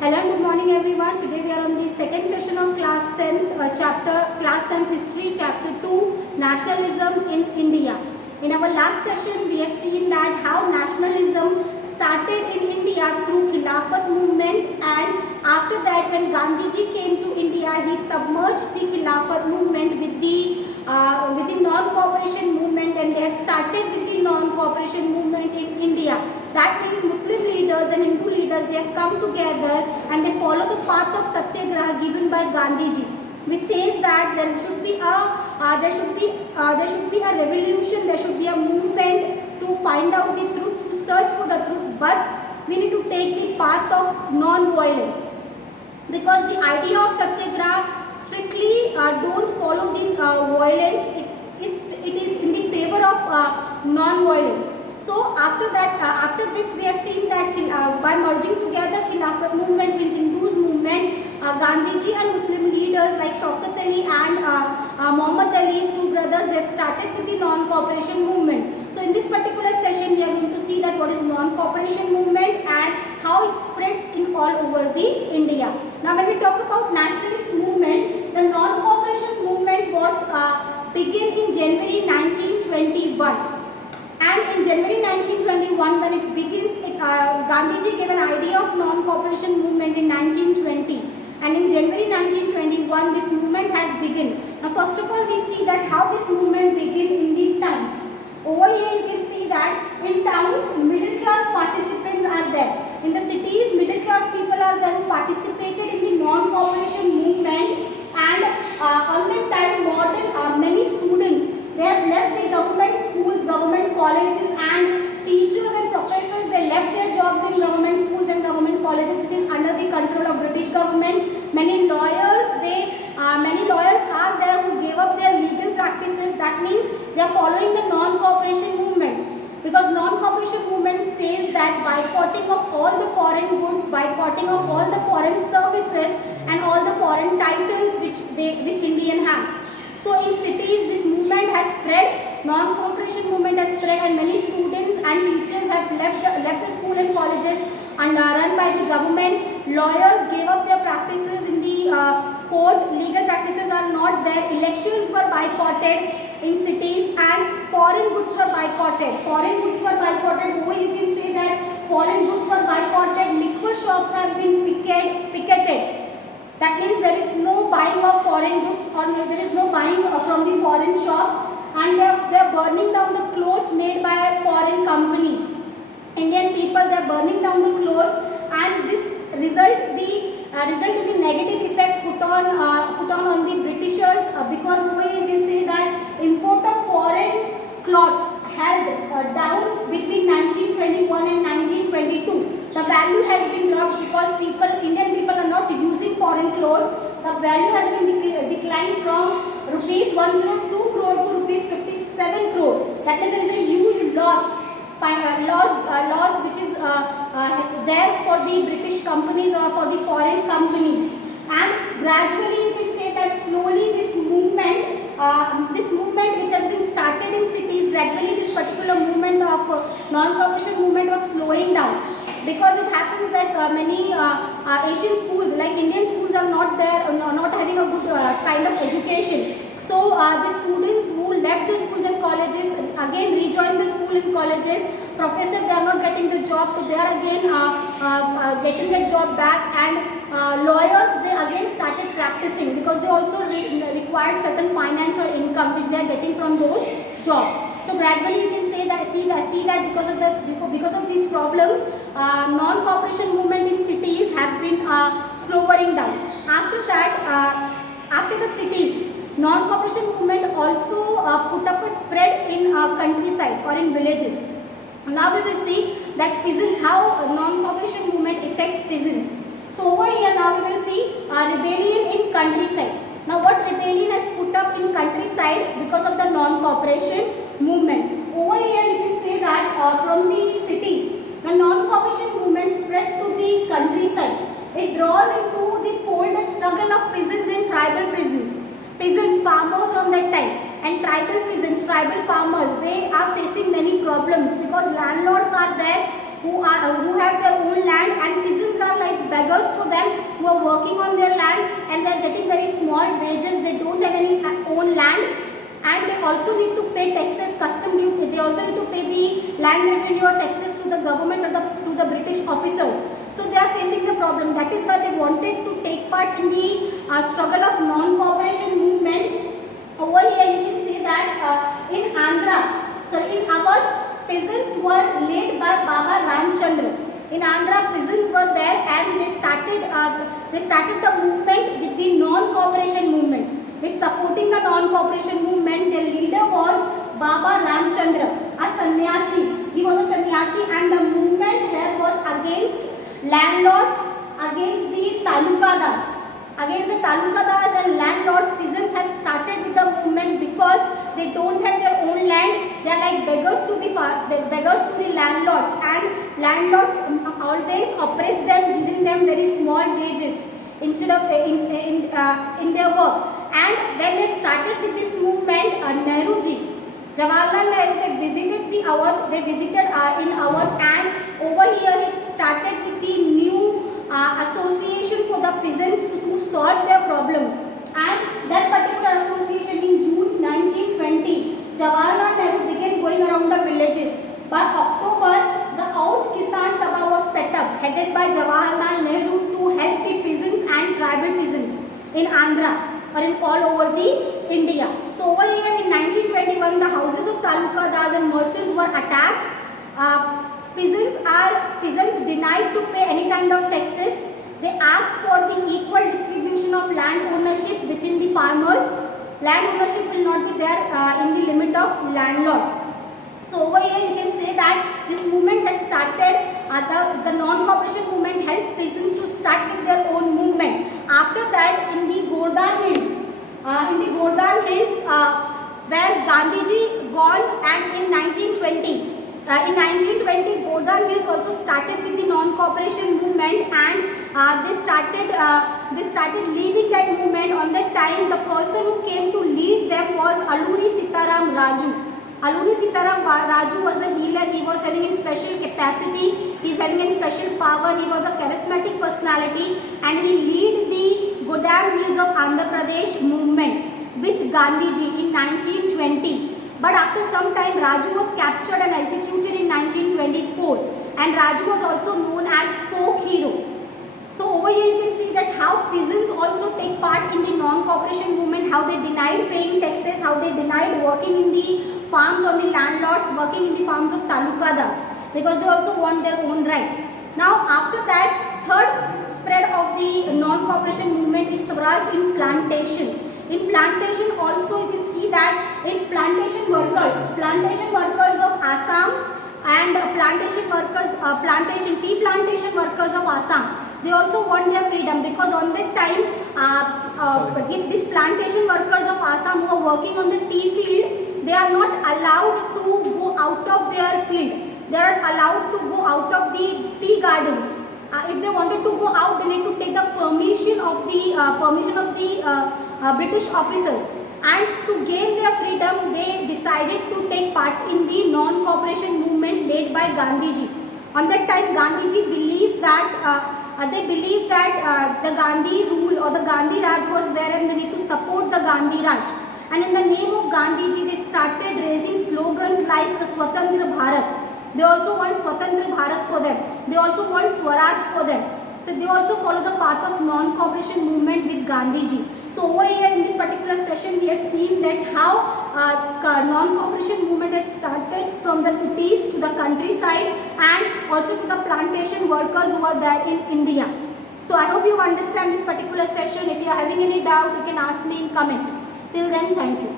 Hello and good morning everyone. Today we are on the second session of class 10th class 10th history chapter 2 nationalism in India. In our last session we have seen that how nationalism started in India through Khilafat movement, and after that when Gandhiji came to India he submerged the Khilafat movement with the non-cooperation movement, and they have started with the non-cooperation movement in India. That means Muslim leaders and Hindu leaders, they have come together and they follow the path of Satyagraha given by Gandhiji, which says that there should be a revolution, there should be a movement to find out the truth, to search for the truth, but we need to take the path of non-violence, because the idea of Satyagraha strictly don't follow the violence. It is in the favor of non-violence. So after that, after this, we have seen that by merging together Khilafat movement with Hindus movement, Gandhiji and Muslim leaders like Shaukat Ali and Muhammad Ali, two brothers, they have started with the non-cooperation movement. So in this particular session, we are going to see that what is non-cooperation movement and how it spreads in all over the India. Now, when we talk about nationalist movement, the non-cooperation movement was began in January 1921. And in January 1921, when it begins, Gandhiji gave an idea of non-cooperation movement in 1920. And in January 1921, this movement has begun. Now, first of all, we see that how this movement began in the towns. Over here, you can see that in towns, middle class participants are there. In the cities, middle class people are there who participated in the non-cooperation movement. And on that time, many students, they have left the government schools, government colleges, and teachers and professors, they left their jobs in government schools and government colleges, which is under the control of British government. Many lawyers are there who gave up their legal practices. That means they are following the non-cooperation movement, because non-cooperation movement says that boycotting of all the foreign goods, boycotting of all the foreign services and all the foreign titles which Indian has. So in cities, this movement has spread, non-cooperation movement has spread, and many students and teachers have left the school and colleges and are run by the government. Lawyers gave up their practices in the court, legal practices are not there. Elections were boycotted in cities, and foreign goods were boycotted. Over you can say that foreign goods were boycotted, liquor shops have been picketed. That means there is no buying of foreign goods, or there is no buying from the foreign shops, and they are burning down the clothes made by foreign companies. Indian people, they are burning down the clothes, and this result in the negative effect put on the Britishers, because over here you can say that import of foreign cloths held down between 1921 and 1922. The value has been dropped because Indian people are not using foreign clothes. The value has been declined from rupees 102 crore to rupees 57 crore. That is, there is a huge loss which is there for the British companies or for the foreign companies. And gradually you can say that slowly this movement which has been started in cities, gradually this particular movement of non-cooperation movement was slowing down, because it happens that many Asian schools like Indian schools are not there, not having a good kind of education. So the students who left the schools and colleges again rejoined the school and colleges. Professors, they are not getting the job, so they are again getting the job back, and lawyers, they again started practicing, because they also required certain finance or income which they are getting from those jobs. So gradually you can say that see that because of these problems, non-cooperation movement in cities have been slowing down. After that, after the cities, non-cooperation movement also put up a spread in countryside or in villages. Now we will see that peasants, how non-cooperation movement affects peasants. So over here now we will see rebellion in countryside. Now what rebellion has put up in countryside because of the non-cooperation movement. Over here you can say that from the cities, the non-cooperation movement spread to the countryside. It draws into the fold the struggle of peasants in tribal peasants, farmers on that time, and tribal peasants, tribal farmers, they are facing many problems, because landlords are there who have their own land, and peasants are like beggars for on their land and they are getting very small wages. They don't have any own land, and they also need to pay taxes, custom duty. They also need to pay the land revenue or taxes to the government or to the British officers. So they are facing the problem. That is why they wanted to take part in the struggle of non-cooperation movement. Over here you can see that in Andhra, sorry, in Awadh, peasants were led by Baba Ramchandra. In Andhra, peasants were there and they started the movement with the non-cooperation movement. With supporting the non-cooperation movement, their leader was Baba Ramchandra, a sannyasi. He was a sannyasi, and the movement here was against landlords, against the talukadas. Against the talukadas and landlords, peasants have started with the movement because they don't have their own land. They are like beggars to the landlords, and landlords always oppress them, giving them very small wages instead of in their work. And when they started with this movement, Jawaharlal Nehru, they visited the Awadh. They visited in Awadh, and over here he started with the new association for the peasants to solve their problems. And that particular association in June 1920, Jawaharlal Nehru began going around the villages. By October, the Oud Kisan Sabha was set up, headed by Jawaharlal Nehru, to help the peasants and tribal peasants in Andhra or in all over the India. So over here in 1921, the houses of talukadas and merchants were attacked. Peasants denied to pay any kind of taxes. They asked for the equal distribution of land ownership within the farmers. Land ownership will not be there in the limit of landlords. So over here you can say that this movement has started, the non-cooperation movement helped peasants to start with their own movement. After that, in the Gordhan Hills, where Gandhiji gone, and in 1920, Gordhan Hills also started with the non-cooperation movement, and they started leading that movement. On that time, the person who came to lead them was Alluri Sitaram Raju. Alluri Sitaram Raju was the leader. He was having a special capacity, he is having a special power, he was a charismatic personality, and he led the Gordhan Hills of Andhra Pradesh movement with Gandhiji in 1920. But after some time, Raju was captured and executed in 1924, and Raju was also known as folk hero. So over here you can see that how peasants also take part in the non-cooperation movement, how they denied paying taxes, how they denied working in the farms on the landlords, working in the farms of talukadas, because they also want their own right. Now after that, third spread of the non-cooperation movement is Swaraj in plantation. In plantation also you can see that in plantation workers of Assam and tea plantation workers of Assam, they also want their freedom, because on that time these plantation workers of Assam who are working on the tea field, they are not allowed to go out of their field. They are allowed to go out of the tea gardens. If they wanted to go out, they need to take the permission of the British officers. And to gain their freedom, they decided to take part in the non-cooperation movement led by Gandhiji. On that time, Gandhiji believed that the Gandhi rule or the Gandhi Raj was there, and they need to support the Gandhi Raj. And in the name of Gandhiji, they started raising slogans like Swatantra Bharat. They also want Swatantra Bharat for them. They also want Swaraj for them. So they also follow the path of non-cooperation movement with Gandhiji. So over here in this particular session, we have seen that how non-cooperation movement had started from the cities to the countryside, and also to the plantation workers who are there in India. So I hope you understand this particular session. If you are having any doubt, you can ask me in comment. Till then, thank you.